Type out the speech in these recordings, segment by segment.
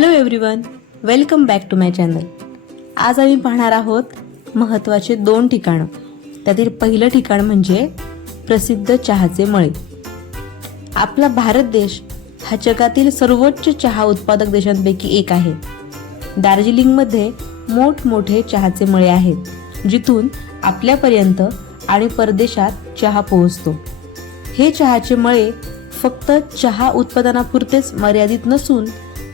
Hello everyone welcome back to my channel आज आम्ही पाहणार आहोत महत्त्वाचे दोन ठिकाणं. त्यातील पहिलं ठिकाण म्हणजे प्रसिद्ध चहाचे मळे. आपला भारत देश हा जगातील सर्वोच्च चहा उत्पादक देशांपैकी एक आहे. दार्जिलिंगमध्ये मोठमोठे चहाचे मळे आहेत जिथून आपल्यापर्यंत आणि परदेशात चहा पोहोचतो. हे चहाचे मळे फक्त चहा उत्पादनापुरतेच मर्यादित नसून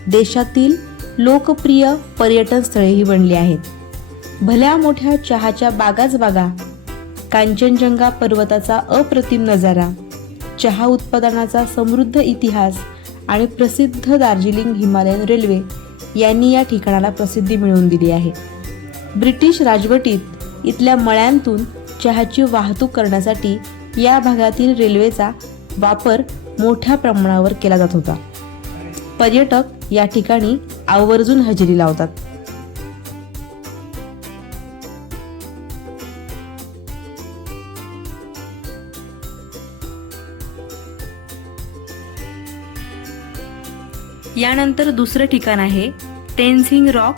देशातील लोकप्रिय पर्यटन स्थळेही बनली आहेत. भल्या मोठ्या चहाच्या बागाच बागा कांचनजंगा पर्वताचा अप्रतिम नजारा चहा उत्पादनाचा समृद्ध इतिहास आणि प्रसिद्ध दार्जिलिंग हिमालयन रेल्वे यांनी या ठिकाणाला प्रसिद्धी मिळवून दिली आहे. ब्रिटिश राजवटीत इथल्या मळ्यांतून चहाची वाहतूक करण्यासाठी या भागातील रेल्वेचा वापर मोठ्या प्रमाणावर केला जात होता. पर्यटक या ठिकाणी आवर्जून हजेरी लावतात. यानंतर दुसरं ठिकाण आहे तेनझिंग रॉक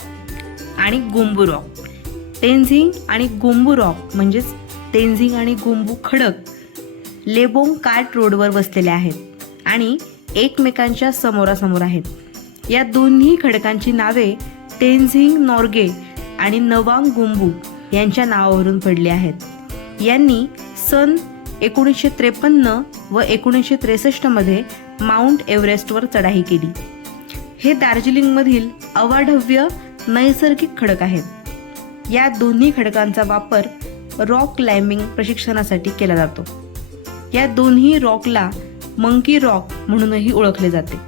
आणि गोंबू रॉक. तेनझिंग आणि गोंबू रॉक म्हणजेच तेनझिंग आणि गोंबू खडक लेबोंग कार्ट रोडवर वसलेले आहेत आणि एकमेकांच्या समोरासमोर आहेत. या दोन्ही खडकांची नावे टेन्झिंग नॉर्गे आणि नवांग गुंबू यांच्या नावावरून पडली आहेत. यांनी सन एकोणीसशे त्रेपन्न व एकोणीसशे त्रेसष्टमध्ये माउंट एव्हरेस्टवर चढाई केली. हे दार्जिलिंगमधील अवाढव्य नैसर्गिक खडक आहेत. या दोन्ही खडकांचा वापर रॉक क्लाइम्बिंग प्रशिक्षणासाठी केला जातो. या दोन्ही रॉकला मंकी रॉक म्हणूनही ओळखले जाते.